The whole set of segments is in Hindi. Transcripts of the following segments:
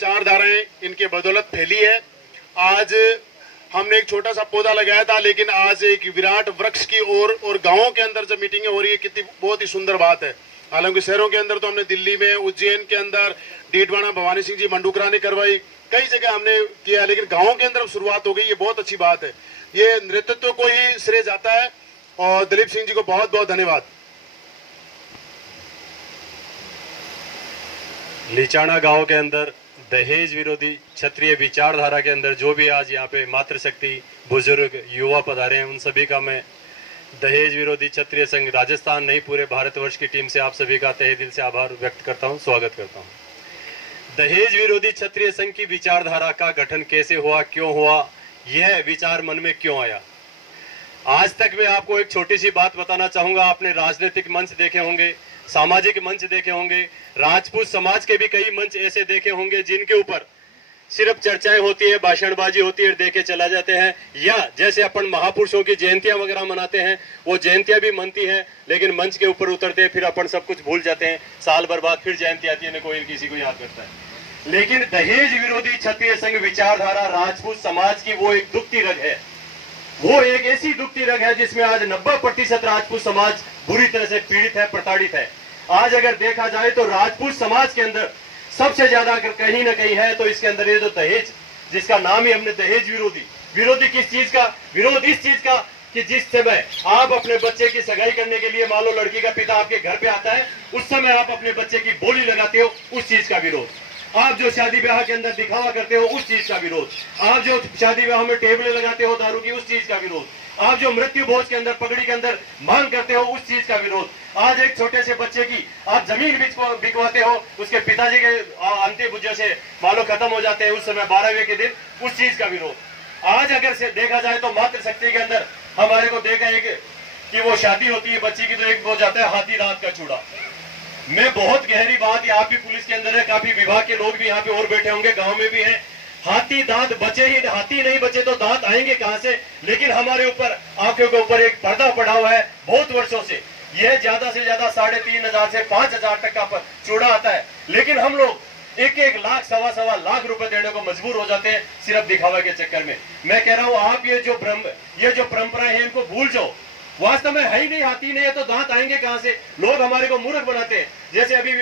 विचारधाराएं इनके बदौलत फैली है। आज हमने एक छोटा सा पौधा लगाया था, लेकिन आज एक विराट वृक्ष की और गांवों के अंदर जब मीटिंगें हो रही है, कितनी बहुत ही सुंदर बात है। हालांकि शहरों के अंदर तो हमने दिल्ली में, उज्जैन के अंदर डीडवाना भवानी सिंह जी मंडूकरा ने करवाई, कई जगह हमने किया, लेकिन गाँवों के अंदर शुरुआत हो गई, ये बहुत अच्छी बात है। ये नेतृत्व को ही श्रेय जाता है और दिलीप सिंह जी को बहुत बहुत धन्यवाद। लीचाना गांव के अंदर दहेज विरोधी क्षत्रिय विचारधारा के अंदर जो भी आज यहाँ पे मातृशक्ति बुजुर्ग युवा पधारे हैं, उन सभी का मैं दहेज विरोधी क्षत्रिय संघ राजस्थान नहीं पूरे भारतवर्ष की टीम से आप सभी का तहे दिल से आभार व्यक्त करता हूँ, स्वागत करता हूँ। दहेज विरोधी क्षत्रिय संघ की विचारधारा का गठन कैसे हुआ, क्यों हुआ, यह विचार मन में क्यों आया? आज तक मैं आपको एक छोटी सी बात बताना चाहूंगा। आपने राजनीतिक मंच देखे होंगे, सामाजिक मंच देखे होंगे, राजपूत समाज के भी कई मंच ऐसे देखे होंगे जिनके ऊपर सिर्फ चर्चाएं होती है, भाषणबाजी होती है, देखे चला जाते हैं। या जैसे अपन महापुरुषों की जयंतियां वगैरह मनाते हैं, वो जयंतियां भी मनती हैं, लेकिन मंच के ऊपर उतरते हैं, फिर अपन सब कुछ भूल जाते हैं। साल भर बाद फिर जयंती आती है, न कोई किसी को याद करता है। लेकिन दहेज विरोधी क्षत्रिय संघ विचारधारा राजपूत समाज की वो एक दुखती रग है, वो एक ऐसी दुखती रग है जिसमें आज 90% राजपूत समाज बुरी तरह से पीड़ित है, प्रताड़ित है। आज अगर देखा जाए तो राजपूत समाज के अंदर सबसे ज्यादा अगर कहीं ना कहीं है तो इसके अंदर ये जो दहेज, जिसका नाम ही हमने दहेज विरोधी, विरोधी किस चीज का? विरोध इस चीज का कि जिस समय आप अपने बच्चे की सगाई करने के लिए, मान लो लड़की का पिता आपके घर पे आता है, उस समय आप अपने बच्चे की बोली लगाते हो, उस चीज का विरोध। आप जो शादी ब्याह के अंदर दिखावा करते हो, उस चीज का विरोध। आप जो शादी ब्याह में टेबलें लगाते हो दारू की, उस चीज का विरोध। आप जो मृत्यु भोज के अंदर, पगड़ी के अंदर मांग करते हो, उस चीज का विरोध। आज एक छोटे से बच्चे की आप जमीन बिकवाते हो, उसके पिताजी के अंतिम बुझे से मानो खत्म हो जाते हैं, उस समय 12वें के दिन, उस चीज का विरोध। आज अगर से देखा जाए तो मातृशक्ति के अंदर हमारे को देखा है कि वो शादी होती है बच्ची की, तो एक हो जाता है हाथी दांत का चूड़ा। मैं बहुत गहरी बात, यहाँ भी पुलिस के अंदर है, काफी विभाग के लोग भी यहाँ पे और बैठे होंगे, गांव में भी हैं। हाथी दांत बचे ही, हाथी नहीं बचे तो दांत आएंगे कहां से? लेकिन हमारे ऊपर, आंखों के ऊपर एक पर्दा पड़ा हुआ है बहुत वर्षों से। यह ज्यादा से ज्यादा 3500 से 5000 तक का चूड़ा आता है, लेकिन हम लोग 1-1 लाख, 1.25 लाख रुपए देने को मजबूर हो जाते हैं सिर्फ दिखावा के चक्कर में। मैं कह रहा हूं, आप ये जो परंपराएं हैं इनको भूल जाओ। वास्तव में है ही नहीं, हाथी नहीं है तो दांत आएंगे कहां से? लोग हमारे को मूर्ख बनाते हैं। जैसे अभी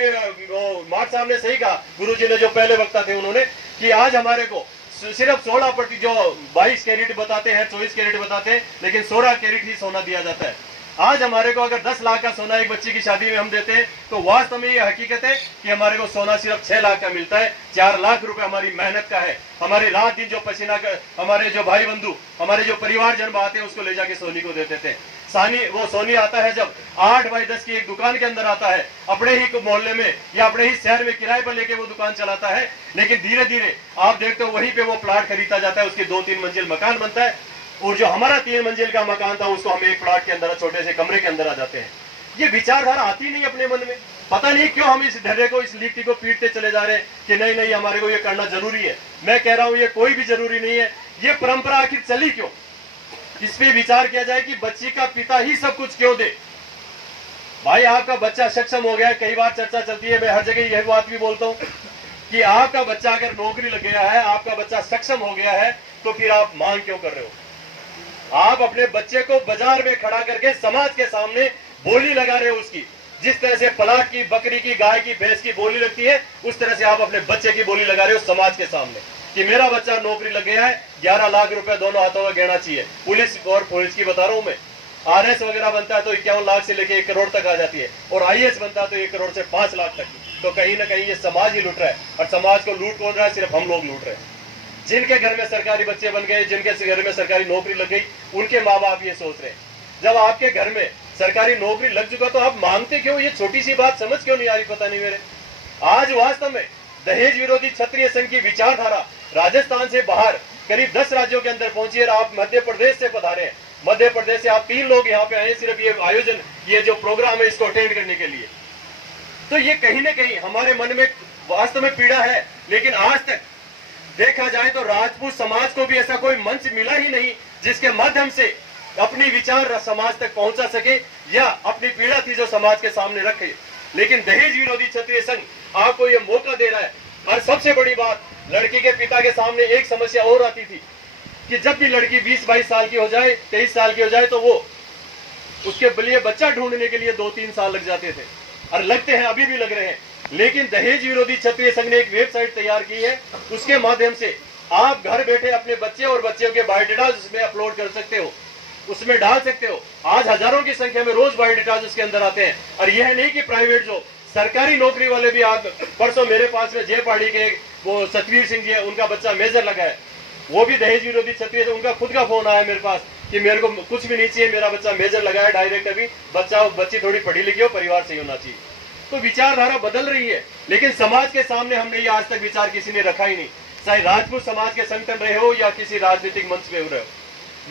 माठ साहब ने सही कहा, गुरुजी ने जो पहले वक्ता थे उन्होंने, कि आज हमारे को सिर्फ 16% जो 22 कैरेट बताते हैं, 24 कैरेट बताते हैं, लेकिन 16 कैरेट ही सोना दिया जाता है। आज हमारे को अगर 10 लाख का सोना एक बच्ची की शादी में हम देते हैं, तो वास्तव में ये हकीकत है कि हमारे को सोना सिर्फ 6 लाख का मिलता है। 4 लाख रुपए हमारी मेहनत का है, हमारे रात दिन जो पसीना का, हमारे जो भाई बंधु, हमारे जो परिवारजन आते हैं, उसको ले जाके सोनी को देते थे। वो सोनी आता है जब 8x10 की एक दुकान के अंदर आता है, अपने ही मोहल्ले में या अपने ही शहर में किराए पर लेके वो दुकान चलाता है, लेकिन धीरे धीरे आप देखते हो वहीं पे वो प्लाट खरीदा जाता है, उसकी 2-3 मंजिल मकान बनता है, और जो हमारा 3 मंजिल का मकान था उसको हम एक प्लाट के अंदर, छोटे से कमरे के अंदर आ जाते हैं। ये विचारधारा आती नहीं अपने मन में, पता नहीं क्यों हम इस ढर्रे को, इस लिट्टी को पीटते चले जा रहे हैं कि नहीं नहीं हमारे को ये करना जरूरी है। मैं कह रहा हूं ये कोई भी जरूरी नहीं है। ये परंपरा आखिर चली क्यों? इस पे विचार किया जाए कि बच्ची का पिता ही सब कुछ क्यों दे। भाई आपका बच्चा सक्षम हो गया है, कई बार चर्चा चलती है, मैं हर जगह यह बात भी बोलता हूं कि आपका बच्चा अगर नौकरी लग गया है, आपका बच्चा सक्षम हो गया है, तो फिर आप मांग क्यों कर रहे हो? आप अपने बच्चे को बाजार में खड़ा करके समाज के सामने बोली लगा रहे हो उसकी। जिस तरह से पलाट की, बकरी की, गाय की, भैंस की बोली लगती है, उस तरह से आप अपने बच्चे की बोली लगा रहे हो समाज के सामने कि मेरा बच्चा नौकरी लग गया है, 11 लाख रुपए दोनों हाथों में गहना चाहिए। पुलिस की बता रहा हूं मैं, RS वगैरह बनता है तो 51 लाख से लेके 1 करोड़ तक आ जाती है, और IAS बनता है तो 1 करोड़ से 5 लाख तक। तो कहीं ना कहीं ये समाज ही लूट रहा है, और समाज को लूट कौन रहा है? सिर्फ हम लोग लूट रहे हैं। जिनके घर में सरकारी बच्चे बन गए, जिनके घर में सरकारी नौकरी लग गई, उनके माँ बाप ये सोच रहे हैं। जब आपके घर में सरकारी नौकरी लग चुका तो आप मांगते क्यों? ये छोटी सी बात समझ क्यों नहीं आ रही? पता नहीं मेरे। आज वास्तव में दहेज विरोधी क्षत्रिय संघ की विचारधारा राजस्थान से बाहर करीब 10 राज्यों के अंदर पहुंची है। आप मध्य प्रदेश से पधारे हैं, मध्य प्रदेश से आप 3 लोग यहाँ पे आए सिर्फ ये आयोजन, ये जो प्रोग्राम है इसको अटेंड करने के लिए। तो ये कहीं ना कहीं हमारे मन में वास्तव में पीड़ा है। लेकिन आज तक देखा जाए तो राजपूत समाज को भी ऐसा कोई मंच मिला ही नहीं जिसके माध्यम से अपनी विचार समाज तक पहुंचा सके या अपनी पीड़ा थी जो समाज के सामने रखे। लेकिन दहेज विरोधी क्षत्रिय संघ आपको यह मौका दे रहा है और सबसे बड़ी बात, लड़की के पिता के सामने एक समस्या और आती थी कि जब भी लड़की 20-22 साल की हो जाए, 23 साल की हो जाए, तो वो उसके लिए बच्चा ढूंढने के लिए 2-3 साल लग जाते थे, और लगते हैं, अभी भी लग रहे हैं। लेकिन दहेज विरोधी क्षत्रिय संघ ने एक वेबसाइट तैयार की है, उसके माध्यम से आप घर बैठे अपने बच्चे और बच्चियों के बायोडाटा उसमें अपलोड कर सकते हो, उसमें डाल सकते हो। आज हजारों की संख्या में रोज बायोडाटा उसके अंदर आते हैं। और यह नहीं कि प्राइवेट, जो सरकारी नौकरी वाले भी, आज परसों मेरे पास में जय पहाड़ी के वो सतवीर सिंह जी है, उनका बच्चा मेजर लगा है, वो भी दहेज विरोधी क्षत्रिय, उनका खुद का फोन आया मेरे पास कि मेरे को कुछ भी नहीं चाहिए, मेरा बच्चा मेजर लगा है, डायरेक्ट अभी बच्ची थोड़ी पढ़ी लिखी हो, परिवार सही होना चाहिए। तो विचारधारा बदल रही है, लेकिन समाज के सामने हमने ये आज तक विचार किसी ने रखा ही नहीं, चाहे राजपूत समाज के संगठन रहे हो या किसी राजनीतिक मंच पे रहे हो।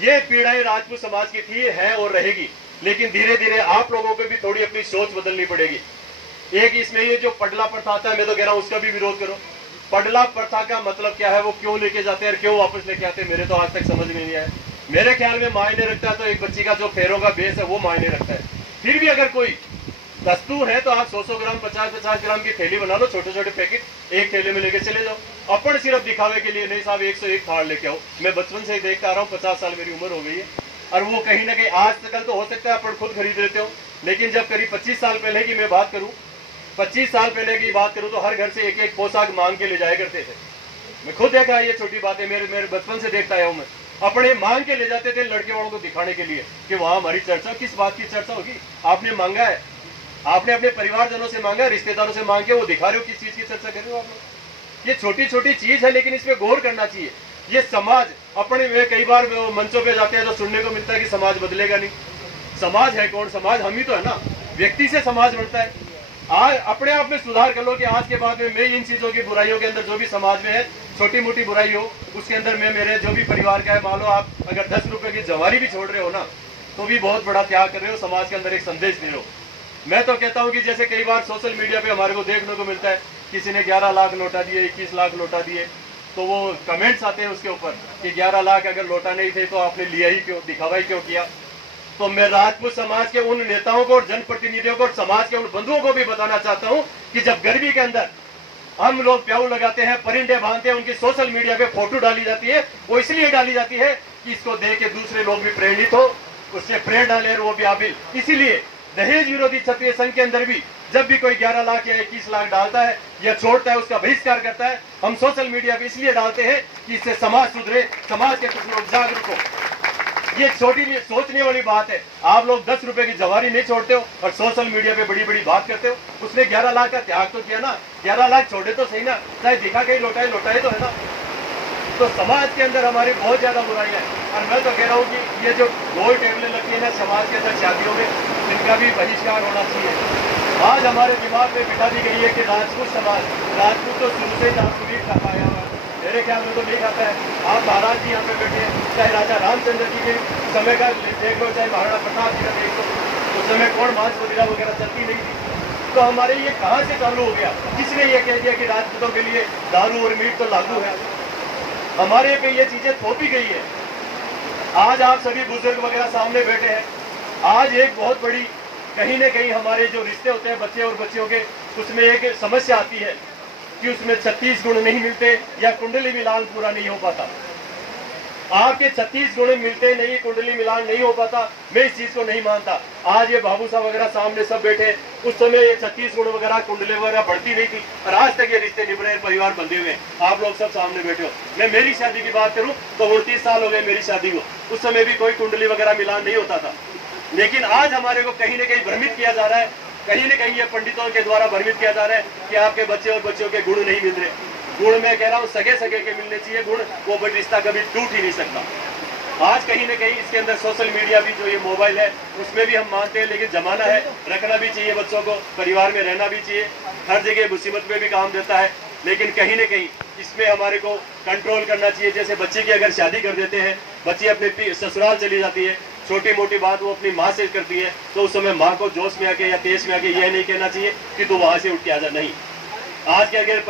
ये पीड़ाएं राजपूत समाज की थी, है और रहेगी, लेकिन धीरे धीरे आप लोगों को भी थोड़ी अपनी सोच बदलनी पड़ेगी। एक इसमें ये जो पडला प्रथा आता है, मैं तो कह रहा हूँ उसका भी विरोध करो। पडला प्रथा का मतलब क्या है, वो क्यों लेके जाते हैं और क्यों वापस लेके आते हैं, मेरे तो आज तक समझ में नहीं आया। मेरे ख्याल में मायने रखता है तो एक बच्ची का जो पैरों का बेस है वो मायने रखता है। फिर भी अगर कोई दस्तूर है तो आप 100-100 ग्राम 50-50 ग्राम की थैली बना लो, छोटे छोटे पैकेट एक थैले में लेके चले जाओ। अपन सिर्फ दिखावे के लिए नहीं साहब 101 थाल लेके आओ। मैं बचपन से ही देखता आ रहा हूँ, 50 साल मेरी उम्र हो गई है, और वो कहीं ना कहीं आज कल तो हो सकता है अपन खुद खरीद लेते हो, लेकिन जब करीब 25 साल पहले की मैं बात करूँ, 25 साल पहले की बात करूँ, तो हर घर से एक एक पोशाक मांग के ले जाया करते थे। मैं खुद देखा है, ये छोटी बात है, मेरे बचपन से देखता आया हूँ मैं। अपने मांग के ले जाते थे लड़के वालों को दिखाने के लिए कि वहां हमारी चर्चा, किस बात की चर्चा होगी, आपने मांगा है, आपने अपने परिवारजनों से मांगा, रिश्तेदारों से मांग के वो दिखा रहे हो, किस चीज की चर्चा कर रहे हो आप लोग। ये छोटी छोटी चीज है, लेकिन इसमें गौर करना चाहिए। ये समाज अपने में कई बार मंचों पे जाते हैं तो सुनने को मिलता है कि समाज बदलेगा नहीं। समाज है कौन? समाज हम ही तो है ना, व्यक्ति से समाज बनता है। आज अपने आप में सुधार कर लो कि आज के बाद में मैं इन चीजों की बुराइयों के अंदर, जो भी समाज में है छोटी मोटी बुराई हो, उसके अंदर मैं मेरे जो भी परिवार का है, मान लो आप अगर 10 रुपए की जवारी भी छोड़ रहे हो ना, तो भी बहुत बड़ा त्याग कर रहे हो, समाज के अंदर एक संदेश दे रहे हो। मैं तो कहता हूं कि जैसे कई बार सोशल मीडिया पे हमारे को देखने को मिलता है, किसी ने 11 लाख लौटा दिए, 21 लाख लौटा दिए, तो वो कमेंट्स आते हैं उसके ऊपर कि 11 लाख अगर लौटा नहीं थे तो आपने लिया ही क्यों, दिखावा ही क्यों किया। तो मैं राजपूत समाज के उन नेताओं को और जनप्रतिनिधियों को और समाज के उन बंधुओं को भी बताना चाहता हूं कि जब गर्मी के अंदर हम लोग प्याऊ लगाते हैं, परिंदे बांधते हैं, उनकी सोशल मीडिया पे फोटो डाली जाती है, वो इसलिए डाली जाती है कि इसको देख के दूसरे लोग भी प्रेरित हो, उससे प्रेरणा ले, वो भी आबिल। इसीलिए दहेज विरोधी क्षत्रिय संघ के अंदर भी जब भी कोई 11 लाख या 21 लाख डालता है या छोड़ता है, उसका बहिष्कार करता है। हम सोशल मीडिया पे इसलिए डालते हैं कि इससे समाज सुधरे, समाज के कुछ लोग जागरूक हो। ये छोटी सोचने वाली बात है। आप लोग 10 रुपए की जवारी नहीं छोड़ते हो और सोशल मीडिया पे बड़ी बड़ी बात करते हो। उसने 11 लाख का त्याग तो किया ना, 11 लाख छोड़े तो सही ना, चाहे दिखा के ही लौटाए तो है ना। तो समाज के अंदर हमारी बहुत ज्यादा बुराई है, और मैं तो कह रहा हूँ कि ये जो गोल टेबलें लगती है ना समाज के अंदर शादियों में, इनका भी बहिष्कार होना चाहिए। आज हमारे दिमाग में बिठा दी गई है कि राजपूत समाज, राजपूत तो शुरू से ही खाता है, मेरे ख्याल में तो नहीं खाता है। आप महाराज जी यहाँ पे बैठे हैं, चाहे राजा रामचंद्र जी के समय का देख लो, चाहे महाराणा प्रताप जी का देख लो, उस समय कौन मांस वगैरह वगैरह चलती नहीं थी। तो हमारे ये कहाँ से चालू हो गया? किसने ये कह दिया कि राजपूतों के लिए दारू और मीट तो लागू है? हमारे पे ये चीजें थोपी गई है। आज आप सभी बुजुर्ग वगैरह सामने बैठे हैं। आज एक बहुत बड़ी कहीं न कहीं हमारे जो रिश्ते होते हैं बच्चे और बच्चियों के, उसमें एक समस्या आती है कि उसमें 36 गुण नहीं मिलते या कुंडली मिलान पूरा नहीं हो पाता। आपके 36 गुण मिलते नहीं, कुंडली मिलान नहीं हो पाता, मैं इस चीज को नहीं मानता। आज ये बाबू साहब वगैरह सामने सब बैठे, उस समय ये 36 गुण वगैरह कुंडली वगैरह बढ़ती नहीं थी, और आज तक ये रिश्ते निभ रहे, परिवार बंधे हुए। आप लोग सब सामने बैठे हो। मैं मेरी शादी की बात करूं तो 29 साल हो गए मेरी शादी को, उस समय भी कोई कुंडली वगैरह मिलान नहीं होता था। लेकिन आज हमारे को कहीं न कहीं भ्रमित किया जा रहा है, कहीं न कहीं ये पंडितों के द्वारा भ्रमित किया जा रहा है कि आपके बच्चे और बच्चियों के गुण नहीं मिल रहे। गुण मैं कह रहा हूँ सगे सगे के मिलने चाहिए गुण, वो बट रिश्ता कभी टूट ही नहीं सकता। आज कहीं न कहीं इसके अंदर सोशल मीडिया भी, जो ये मोबाइल है, उसमें भी हम मानते हैं, लेकिन जमाना है, रखना भी चाहिए बच्चों को, परिवार में रहना भी चाहिए, हर जगह मुसीबत में भी काम देता है, लेकिन कहीं न कहीं इसमें हमारे को कंट्रोल करना चाहिए। जैसे बच्चे की अगर शादी कर देते हैं, बच्ची अपने ससुराल चली जाती है, छोटी मोटी बात वो अपनी माँ से करती है, तो उस समय माँ को जोश में आके या तेज में आके यह नहीं कहना चाहिए कि तू वहां से उठ के आ जा। नहीं, आज के अगर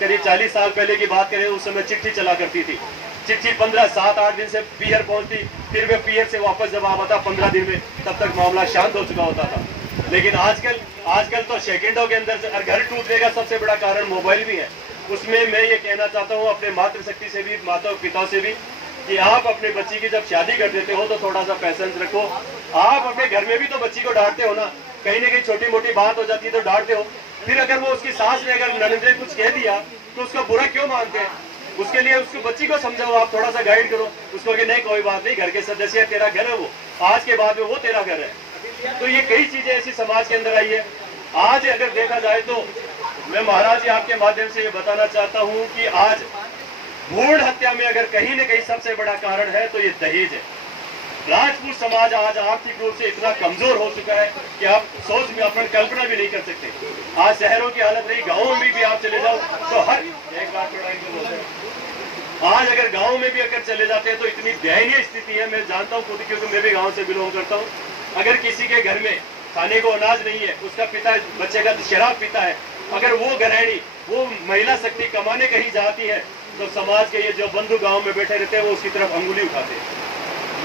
करीब 40 साल पहले की बात करें, उस समय चिट्ठी चला करती थी। चिट्ठी 7-8 दिन से पीहर पहुंचती, फिर वे पीहर से वापस जवाब आता 15 दिन में, तब तक मामला शांत हो चुका होता था। लेकिन आजकल तो सेकंडों के अंदर, और घर टूटने का सबसे बड़ा कारण मोबाइल भी है। उसमें मैं ये कहना चाहता हूँ अपने मातृशक्ति से भी, माता पिता से भी, कि आप अपने बच्ची की जब शादी कर देते हो तो थोड़ा सा पैसेंस रखो। आप अपने घर में भी तो बच्ची को डांटते हो ना, कहीं ना कहीं छोटी मोटी बात हो जाती है तो डांटते हो, फिर अगर वो उसकी सास ने अगर ननद ने कुछ कह दिया तो उसका बुरा क्यों मानते हैं? उसके लिए उसको बच्ची को समझाओ, आप थोड़ा सा गाइड करो उसको कि नहीं कोई बात नहीं, घर के सदस्य है, तेरा घर है वो, आज के बाद में वो तेरा घर है। तो ये कई चीजें ऐसी समाज के अंदर आई है। आज अगर देखा जाए तो मैं महाराज जी आपके माध्यम से ये बताना चाहता हूँ कि आज भ्रूण हत्या में अगर कहीं न कहीं सबसे बड़ा कारण है तो ये दहेज है। राजपूत समाज आज आर्थिक रूप से इतना कमजोर हो चुका है कि आप सोच में अपनी कल्पना भी नहीं कर सकते। आज शहरों की हालत नहीं, गाँव में भी आप चले जाओ तो हर एक बात आज अगर गाँव में भी अगर चले जाते हैं तो इतनी दयनीय स्थिति है। मैं जानता हूँ खुद, क्योंकि मैं भी गाँव से बिलोंग करता हूँ। अगर किसी के घर में खाने को अनाज नहीं है, उसका पिता बच्चे का शराब पीता है, अगर वो गृहिणी, वो महिला शक्ति कमाने कहीं जाती है तो समाज के ये जो बंधु गांव में बैठे रहते हैं वो उसकी तरफ अंगुली उठाते हैं।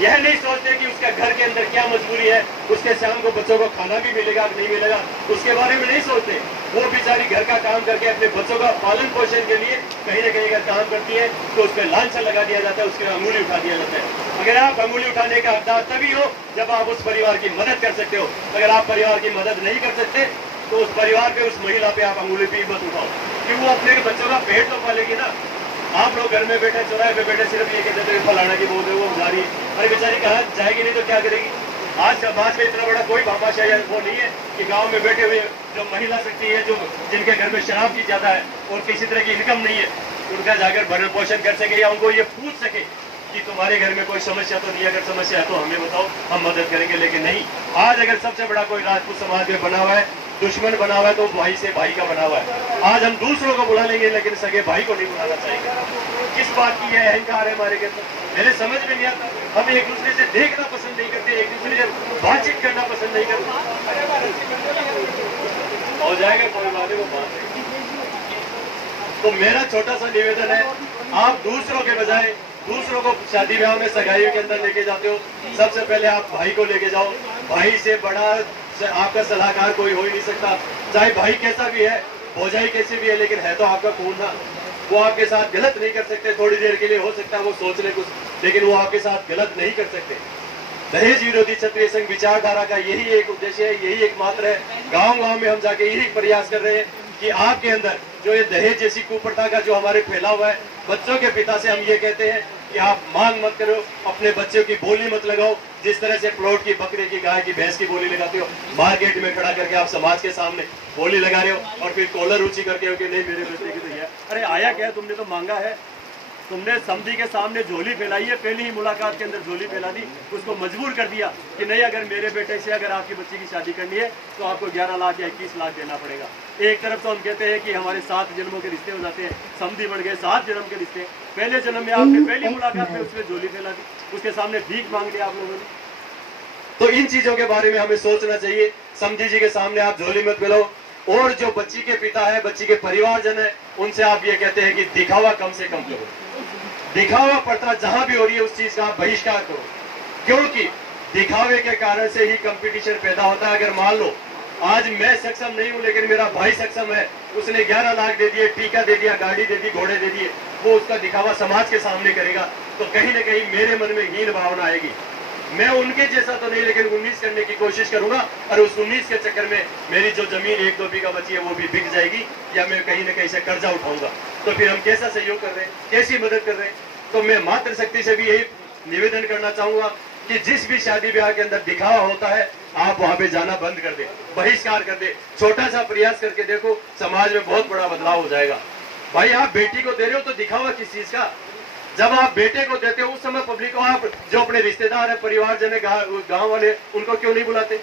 यह नहीं सोचते कि उसका घर के अंदर क्या मजबूरी है, उसके शाम को बच्चों को खाना भी मिलेगा कि नहीं मिलेगा, उसके बारे में नहीं सोचते। वो बेचारी घर का काम करके अपने बच्चों का पालन पोषण के लिए कहीं ना कहीं अगर काम करती है तो उस पर लांछन लगा दिया जाता है, उसके अंगुली उठा दिया जाता है। अगर आप अंगुली उठाने का हकदार तभी हो जब आप उस परिवार की मदद कर सकते हो। अगर आप परिवार की मदद नहीं कर सकते तो उस परिवार पे, उस महिला पे आप अंगुली भी मत उठाओ, क्योंकि वो अपने बच्चों का पेट तो पालेगी ना। आप लोग घर में बैठे, चौराहे पे बैठे, सिर्फ ये कहते थे फलाना की बोल रहे वो जा रही, अरे बेचारी कहाँ जाएगी, नहीं तो क्या करेगी। आज समाज में इतना बड़ा कोई भामाशाह वो नहीं है कि गांव में बैठे हुए जो महिला शक्ति है, जो जिनके घर में शराब की ज्यादा है और किसी तरह की इनकम नहीं है, उनका जाकर भरण पोषण कर सके या उनको ये पूछ सके कि तुम्हारे घर में कोई समस्या तो नहीं है, अगर समस्या है तो हमें बताओ, हम मदद करेंगे। लेकिन नहीं, आज अगर सबसे बड़ा कोई राजपूत समाज में बना हुआ है, दुश्मन बना हुआ है तो भाई से भाई का बना हुआ है। आज हम दूसरों को बुला लेंगे लेकिन सगे भाई को नहीं बुलाना चाहिए। किस बात की यह अहंकार है हमारे के अंदर, मेरे समझ में नहीं आता। हम एक दूसरे से देखना पसंद नहीं करते, एक दूसरे से बातचीत करना पसंद नहीं करते। हो जाएगा कोई बात नहीं, वो बात है। तो मेरा छोटा सा निवेदन है, आप दूसरों के बजाय दूसरों को शादी ब्याह में सगाई के अंदर लेके जाते हो, सबसे पहले आप भाई को लेके जाओ। भाई से बड़ा आपका सलाहकार कोई हो ही नहीं सकता, चाहे भाई कैसा भी है, भौजाई कैसी भी है, लेकिन है तो आपका खून ना। वो आपके साथ गलत नहीं कर सकते, थोड़ी देर के लिए हो सकता है वो सोच ले कुछ, लेकिन वो आपके साथ गलत नहीं कर सकते। दहेज विरोधी क्षत्रिय संघ विचारधारा का यही एक उद्देश्य है, यही एक मात्र है। गांव गांव में हम जाके यही प्रयास कर रहे हैं कि आपके अंदर जो ये दहेज जैसी कुप्रथा का जो हमारे फैला हुआ है, बच्चों के पिता से हम ये कहते हैं कि आप मांग मत करो, अपने बच्चों की बोली मत लगाओ। जिस तरह से प्लॉट की, बकरे की, गाय की, भैंस की बोली लगाते हो, मार्केट में खड़ा करके आप समाज के सामने बोली लगा रहे हो और फिर कॉलर ऊंची करके हो कि नहीं मेरे बेटे की तो है। अरे आया क्या, तुमने तो मांगा है, तुमने समधी के सामने झोली फैलाई है, पहली ही मुलाकात के अंदर झोली फैला दी, उसको मजबूर कर दिया कि नहीं अगर मेरे बेटे से अगर आपकी बच्ची की शादी करनी है तो आपको 11 लाख या 21 लाख देना पड़ेगा। एक तरफ तो हम कहते हैं कि हमारे 7 जन्मों के रिश्ते हो जाते हैं, समधी बढ़ गए 7 जन्म के रिश्ते। पहले जन्म में आपने पहली मुलाकात में उसने झोली फैला दी, उसके सामने भीख मांग लिया आप लोगों ने। तो इन चीजों के बारे में हमें सोचना चाहिए। समधी जी के सामने आप झोली मत फैलाओ। और जो बच्ची के पिता है, बच्ची के परिवारजन है, उनसे आप ये कहते हैं कि दिखावा कम से कम करो। दिखावा पड़ता जहां भी हो रही है उस चीज का बहिष्कार करो, क्योंकि दिखावे के कारण से ही कंपटीशन पैदा होता है। अगर मान लो आज मैं सक्षम नहीं हूं लेकिन मेरा भाई सक्षम है, उसने 11 लाख दे दिए, टीका दे दिया, गाड़ी दे दी, घोड़े दे दिए, वो उसका दिखावा समाज के सामने करेगा तो कहीं ना कहीं मेरे मन में हीन भावना आएगी। मैं उनके जैसा तो नहीं लेकिन 19 करने की कोशिश करूंगा और उस 19 के चक्कर में मेरी जो जमीन 1-2 बीघा बची है वो भी बिक जाएगी या मैं कहीं ना कहीं से कर्जा उठाऊंगा। तो फिर हम कैसा सहयोग कर रहे हैं, कैसी मदद कर रहे हैं। तो मैं मातृशक्ति से भी यही निवेदन करना चाहूंगा कि जिस भी शादी ब्याह के अंदर दिखावा होता है आप वहां पे जाना बंद कर दे, बहिष्कार कर दे। छोटा सा प्रयास करके देखो, समाज में बहुत बड़ा बदलाव हो जाएगा। भाई आप बेटी को दे रहे हो तो दिखावा किस चीज का। जब आप बेटे को देते हो उस समय पब्लिक को, आप जो अपने रिश्तेदार है, परिवारजन है, गांव वाले, उनको क्यों नहीं बुलाते।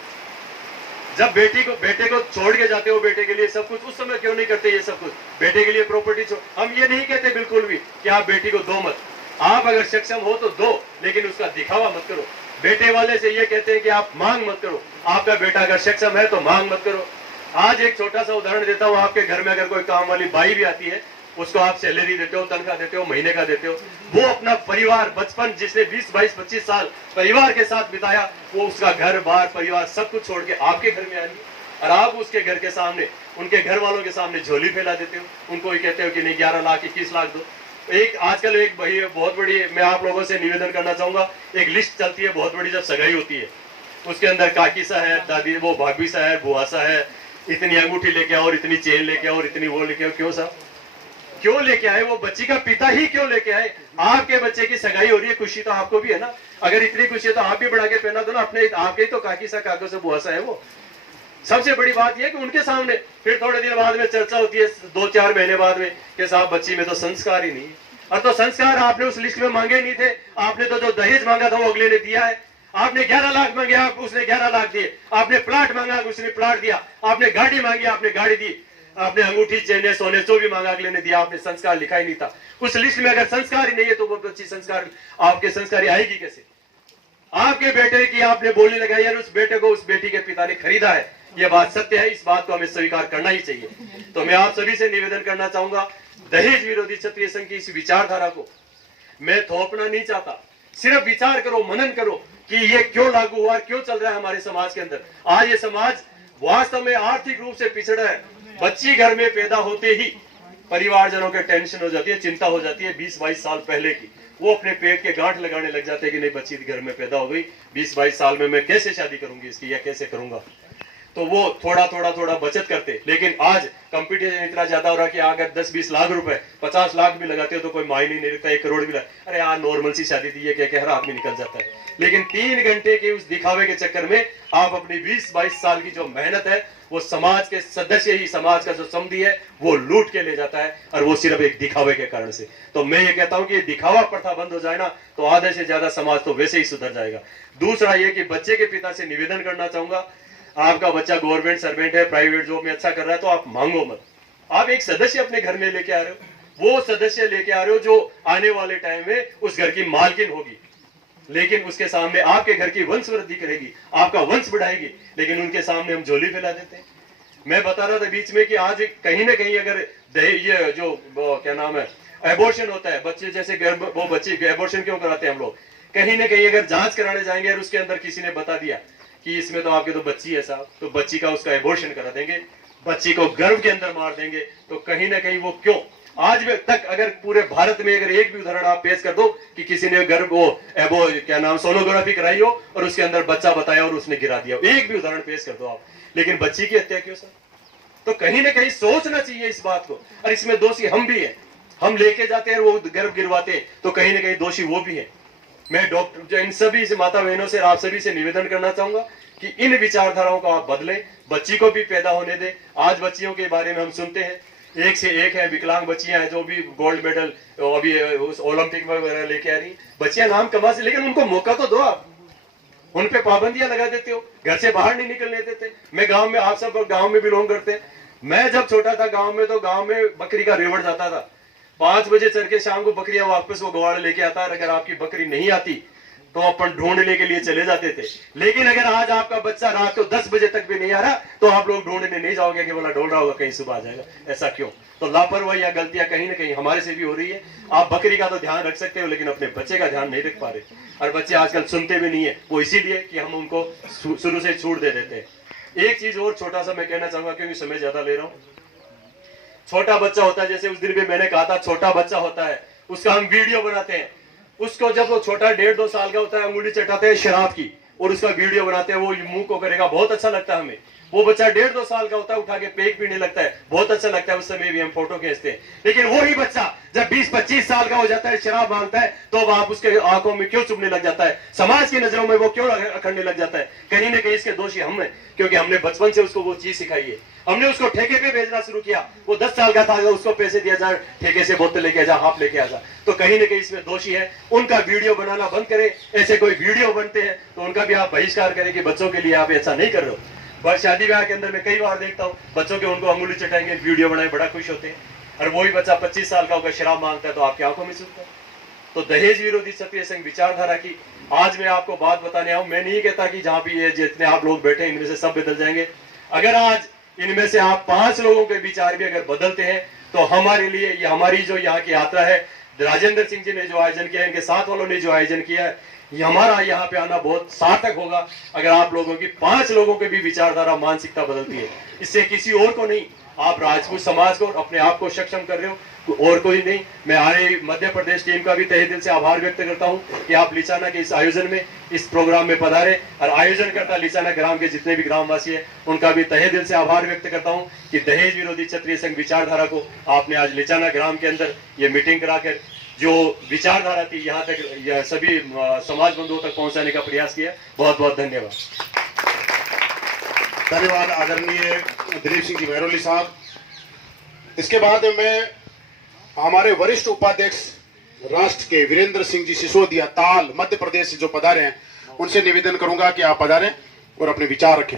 जब बेटे को छोड़ के जाते हो, बेटे के लिए सब कुछ, उस समय क्यों नहीं करते ये सब कुछ। बेटे के लिए प्रॉपर्टी हम ये नहीं कहते बिल्कुल भी कि आप बेटी को दो मत, आप अगर सक्षम हो तो दो, लेकिन उसका दिखावा मत करो। बेटे वाले से ये कहते हैं कि आप मांग मत करो, आपका बेटा अगर सक्षम है तो मांग मत करो। आज एक छोटा सा उदाहरण देता हूँ, आपके घर में अगर कोई काम वाली बाई भी आती है, उसको आप सैलरी देते हो, तनख्वाह देते हो, महीने का देते हो, वो अपना परिवार, बचपन जिसने 20, 22, 25 साल परिवार के साथ बिताया, वो उसका घर बार परिवार सब कुछ छोड़ के आपके घर में आएगी। और आप उसके घर के सामने, उनके घर वालों के सामने झोली फैला देते हो, उनको ही कहते हो कि नहीं 11 लाख 21 लाख दो। एक आजकल एक भाई बहुत बड़ी, मैं आप लोगों से निवेदन करना चाहूंगा, एक लिस्ट चलती है बहुत बड़ी, जब सगाई होती है उसके अंदर काकी सा है, दादी वो भाभी सा है, बुआ सा है, इतनी अंगूठी लेके आओ और इतनी चेन लेके आओ और इतनी वो लेके आओ। क्यों साहब, क्यों लेके आए? वो बच्ची का पिता ही क्यों लेके आए? आपके बच्चे की सगाई हो रही है, खुशी तो आपको भी है ना। अगर इतनी खुशी है तो आप भी बढ़ा के पहना दो ना अपने, आपके तो काकी सा काको से बुआ सा है वो। सबसे बड़ी बात यह कि उनके सामने फिर थोड़े दिन बाद में चर्चा होती है 2-4 महीने बाद में कि साहब बच्ची में तो संस्कार ही नहीं है। और तो संस्कार आपने उस लिस्ट में मांगे नहीं थे, आपने तो जो दहेज मांगा था वो अगले ने दिया है। आपने 11 लाख मांगे, उसने 11 लाख दिए। आपने प्लाट मांगा, उसने प्लाट दिया। आपने गाड़ी मांगी, आपने गाड़ी दी। आपने अंगूठी चेने सोने जो भी मांगा अगले ने दिया। आपने संस्कार लिखा ही नहीं था उस लिस्ट में। अगर संस्कार ही नहीं है तो वो बच्ची संस्कार आपके संस्कारी आएगी कैसे? आपके बेटे की आपने बोली लगाई और उस बेटे को उस बेटी के पिता ने खरीदा है, यह बात सत्य है। इस बात को हमें स्वीकार करना ही चाहिए। तो मैं आप सभी से निवेदन करना चाहूंगा, दहेज विरोधी क्षत्रिय संघ की इस विचारधारा को मैं थोपना नहीं चाहता। सिर्फ विचार करो, मनन करो कि ये क्यों लागू हुआ, क्यों चल रहा है हमारे समाज के अंदर। आज ये समाज वास्तव में आर्थिक रूप से पिछड़ा है। बच्ची घर में पैदा होते ही परिवारजनों के टेंशन हो जाती है, चिंता हो जाती है। 20-22 साल पहले की वो अपने पेट के गांठ लगाने लग जाते हैं कि नहीं बच्ची घर में पैदा हो गई, 20-22 साल में मैं कैसे शादी करूंगी इसकी या कैसे करूंगा। तो वो थोड़ा बचत करते। लेकिन आज कंपटीशन इतना ज्यादा हो रहा है कि अगर 10-20 लाख रुपए 50 लाख भी लगाते हो तो कोई मायने नहीं रखता। 1 करोड़ भी लगा, अरे यार नॉर्मल सी शादी थी, ये क्या हर आदमी निकल जाता है। लेकिन 3 घंटे के उस दिखावे के चक्कर में आप अपनी 20-22 साल की जो मेहनत है वो समाज के सदस्य ही, समाज का जो समधी है वो लूट के ले जाता है, और वो सिर्फ एक दिखावे के कारण से। तो मैं ये कहता हूं कि दिखावा प्रथा बंद हो जाए ना तो आधे से ज्यादा समाज तो वैसे ही सुधर जाएगा। दूसरा ये कि बच्चे के पिता से निवेदन करना चाहूंगा, आपका बच्चा गवर्नमेंट सर्वेंट है, प्राइवेट जॉब में अच्छा कर रहा है तो आप मांगो मत। आप एक सदस्य अपने घर में लेके आ रहे हो, वो सदस्य लेके आ रहे हो जो आने वाले टाइम में उस घर की मालकिन होगी, लेकिन उसके सामने आपके घर की वंश वृद्धि करेगी, आपका वंश बढ़ाएगी। लेकिन उनके सामने हम झोली फैला देते हैं। मैं बता रहा था बीच में कि आज कहीं ना कहीं अगर ये जो क्या नाम है एबॉर्शन होता है, बच्चे जैसे वो बच्चे एबॉर्शन क्यों कराते हैं हम लोग, कहीं ना कहीं अगर जांच कराने जाएंगे और उसके अंदर किसी ने बता दिया कि इसमें तो आपके तो बच्ची है साहब, तो बच्ची का उसका एबॉर्शन करा देंगे, बच्ची को गर्भ के अंदर मार देंगे। तो कहीं ना कहीं वो क्यों आज तक अगर पूरे भारत में अगर एक भी उदाहरण आप पेश कर दो कि किसी ने गर्भ वो क्या नाम सोनोग्राफी कराई हो और उसके अंदर बच्चा बताया और उसने गिरा दिया, एक भी उदाहरण पेश कर दो आप। लेकिन बच्ची की हत्या क्यों सर? तो कहीं ना कहीं सोचना चाहिए इस बात को। और इसमें दोषी हम भी हैं, हम लेके जाते हैं वो गर्भ गिरवाते हैं, तो कहीं ना कहीं दोषी वो भी है। मैं डॉक्टर इन सभी से माता बहनों से आप सभी से निवेदन करना चाहूंगा कि इन विचारधाराओं को आप बदलें, बच्ची को भी पैदा होने दें। आज बच्चियों के बारे में हम सुनते हैं, एक से एक है विकलांग बच्चियां हैं जो भी गोल्ड मेडल अभी उस ओलंपिक में वगैरह लेके आ रही बच्चियां, नाम कमा से, लेकिन उनको मौका तो दो। आप उन पे पाबंदियां लगा देते हो, घर से बाहर नहीं निकलने देते। मैं गांव में, आप सब गांव में बिलोंग करते हैं, मैं जब छोटा था गांव में तो गांव में बकरी का रेवड़ जाता था, 5 बजे चल के शाम को बकरियां वापस वो गवाड़ लेके आता है। अगर आपकी बकरी नहीं आती तो अपन ढूंढने के लिए चले जाते थे। लेकिन अगर आज आपका बच्चा रात को 10 बजे तक भी नहीं आ रहा तो आप लोग ढूंढने नहीं जाओगे कि बोला ढूंढ रहा होगा कहीं सुबह आ जाएगा। ऐसा क्यों? तो लापरवाही या गलतियां कहीं ना कहीं हमारे से भी हो रही है। आप बकरी का तो ध्यान रख सकते हो लेकिन अपने बच्चे का ध्यान नहीं रख पा रहे, और बच्चे आजकल सुनते भी नहीं है। वो इसीलिए कि हम उनको शुरू से छूट दे देते हैं। एक चीज और छोटा सा मैं कहना चाहूंगा क्योंकि समय ज्यादा ले रहा हूं। छोटा बच्चा होता है, जैसे उस दिन भी मैंने कहा था, छोटा बच्चा होता है उसका हम वीडियो बनाते हैं। उसको जब वो छोटा 1.5-2 साल का होता है, अंगुली चटाते हैं शराब की और उसका वीडियो बनाते हैं, वो मुंह को करेगा, बहुत अच्छा लगता है हमें। वो बच्चा 1.5-2 साल का होता है, उठा के पेक पीने लगता है, बहुत अच्छा लगता है, उस समय भी हम फोटो खींचते हैं। लेकिन वही बच्चा जब 20-25 साल का हो जाता है, शराब मांगता है, तो आप उसके आंखों में क्यों चुभने लग जाता है? समाज की नजरों में वो क्यों अखड़ने लग जाता है? कहीं ना कहीं इसके दोषी हम हैं, क्योंकि हमने बचपन से उसको वो चीज सिखाई है। हमने उसको ठेके पे भेजना शुरू किया। वो 10 साल का था, उसको पैसे दिया जा, ठेके से बोतल लेके आ जा, हाफ लेके आ जा। तो कहीं ना कहीं इसमें दोषी है। उनका वीडियो बनाना बंद करें। ऐसे कोई वीडियो बनते हैं तो उनका भी आप बहिष्कार करें कि बच्चों के लिए आप ऐसा नहीं कर रहे हो। बस शादी ब्याह के अंदर मैं कई बार देखता हूँ बच्चों के उनको अंगुली चटाएंगे, वीडियो बनाए, बड़ा खुश होते हैं, और वही बच्चा 25 साल का होकर शराब मांगता है तो आपकी आंखों में चुभता है। तो दहेज विरोधी क्षत्रिय संघ विचारधारा की आज मैं आपको बात बताने आऊं। मैं नहीं कहता कि जहां भी ये जितने आप लोग बैठे इनमें से सब बदल जाएंगे। अगर आज इनमें से आप 5 लोगों के विचार भी अगर बदलते हैं तो हमारे लिए ये हमारी जो यहाँ की यात्रा है राजेंद्र सिंह जी ने जो आयोजन किया है, इनके साथ वालों ने जो आयोजन किया है, ये हमारा यहाँ पे आना बहुत सार्थक होगा अगर आप लोगों की 5 लोगों के भी विचारधारा मानसिकता बदलती है। इससे किसी और को नहीं, आप राजपूत समाज को और अपने आप को सक्षम कर रहे हो, और कोई नहीं। मैं आरे मध्य प्रदेश टीम का भी तहे दिल से आभार व्यक्त करता हूं कि आप लिचाना के इस आयोजन में, इस प्रोग्राम में पधारे, और आयोजन करता लिचाना ग्राम के जितने भी ग्रामवासी हैं उनका भी तहे दिल से आभार व्यक्त करता हूं कि दहेज विरोधी क्षत्रिय संघ विचारधारा को आपने आज लिचाना ग्राम के अंदर ये मीटिंग कराकर जो विचारधारा थी यहाँ तक सभी समाज बंधुओं तक पहुंचाने का प्रयास किया। बहुत बहुत धन्यवाद। धन्यवाद आदरणीय दिलीप सिंह जी महरौली साहब। इसके बाद मैं हमारे वरिष्ठ उपाध्यक्ष राष्ट्र के वीरेंद्र सिंह जी सिसोदिया ताल मध्य प्रदेश से जो पधारे हैं उनसे निवेदन करूंगा कि आप पधारें और अपने विचार रखें।